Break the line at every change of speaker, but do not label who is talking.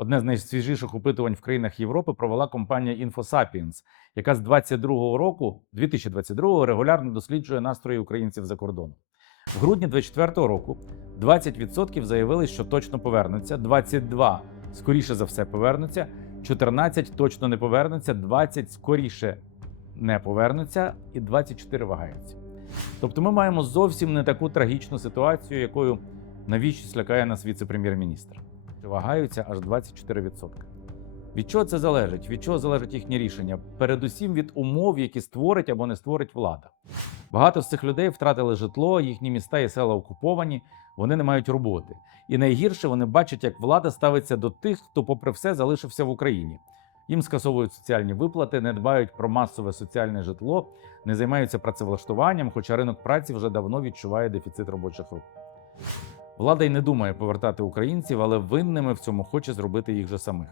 Одне з найсвіжіших опитувань в країнах Європи провела компанія InfoSapiens, яка з 22 року, 2022 регулярно досліджує настрої українців за кордоном. В грудні 2024 року 20% заявили, що точно повернуться, 22 скоріше за все повернуться, 14 точно не повернуться, 20 скоріше не повернуться, і 24 вагаються. Тобто ми маємо зовсім не таку трагічну ситуацію, якою навіщо лякає нас віце-прем'єр-міністр. Вагаються аж 24%. Від чого це залежить? Від чого залежить їхнє рішення? Передусім від умов, які створить або не створить влада. Багато з цих людей втратили житло, їхні міста і села окуповані, вони не мають роботи. І найгірше вони бачать, як влада ставиться до тих, хто, попри все, залишився в Україні. Їм скасовують соціальні виплати, не дбають про масове соціальне житло, не займаються працевлаштуванням, хоча ринок праці вже давно відчуває дефіцит робочих рук. Влада й не думає повертати українців, але винними в цьому хоче зробити їх же самих.